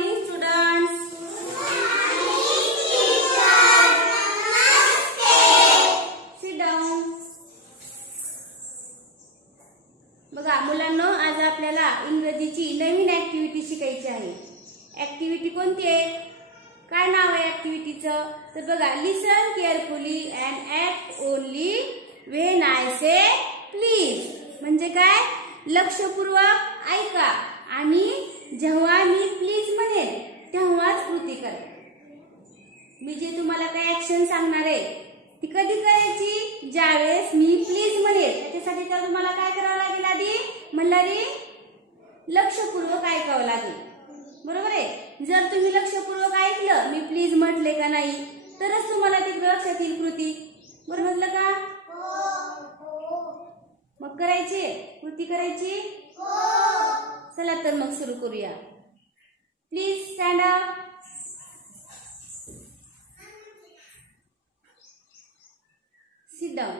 morning, students. Sit down. बघा मुलांनो, आज आपल्याला इंग्रजीची नवीन ऍक्टिव्हिटी शिकायची आहे. ऍक्टिव्हिटी कोणती आहे? काय नाव आहे ऍक्टिव्हिटीचं? तर बघा, listen carefully and act only when I से प्लीज. म्हणजे काय? लक्षपूर्वक ऐका आणि जेव्हा मी प्लीज म्हणेन तेव्हाच कृती करा. मी जे तुम्हाला काही ऍक्शन सांगणार आहे ती कधी करायची? ज्यावेळेस मी प्लीज म्हणेन. त्याच्यासाठी तर तुम्हाला काय करावं लागेल? आधी म्हणणारी लक्षपूर्वक ऐकावं लागेल. बरोबर आहे? जर तुम्ही लक्षपूर्वक ऐकलं मी प्लीज म्हटले का नाही तरच तुम्हाला ते लक्षात येईल कृती. बरोबर म्हटलं का? मग करायची कृती करायची. चला तर मग सुरू करूया. Please stand up. Sit down.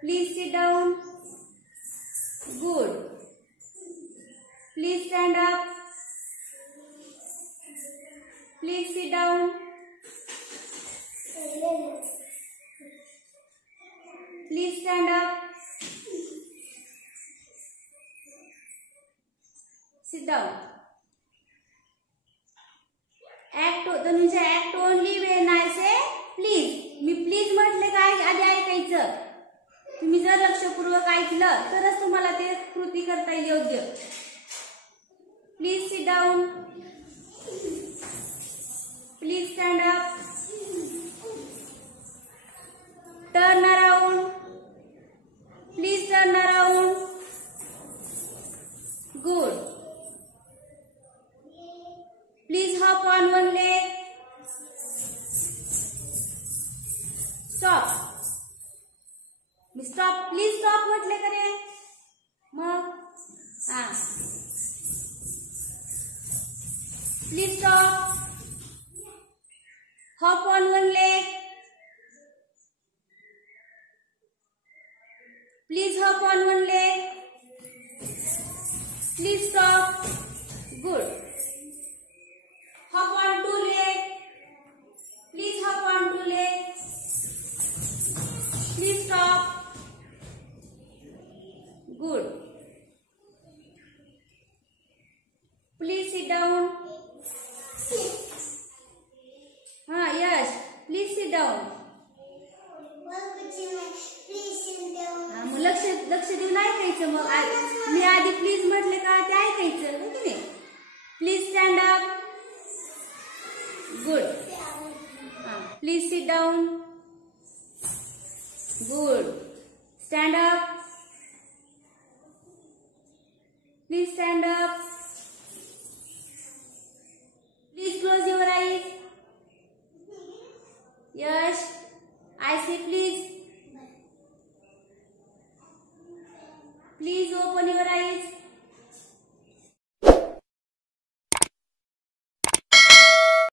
Please sit down. Good. Please stand up. Please sit down. Please stand up. Sit down. Act only when I say please. Me please म्हटले काय आधी ऐकायचं. तुम्ही जर लक्षपूर्वक ऐकलं तरच तुम्हाला ते कृती करता येईल योग्य. Please sit down. Please stand up. Turn around. Please turn around. Good. Please hop on one leg. Stop. मी स्टॉप प्लीज स्टॉप म्हटले का रे? मग please stop. Hop on one leg. Please hop on one leg. Please stop. Good. Hop on two leg. Please hop on two leg. Please stop. Good. Please sit down. Yes. Please sit down. मग लक्ष देऊन ऐकायचं. मग मी आधी प्लीज म्हटले का ते ऐकायचं हो की नाही? Please stand up. Good. Please sit down. Good. Stand up. Please stand up. Please close your eyes. Yes. I say please. Please open your eyes.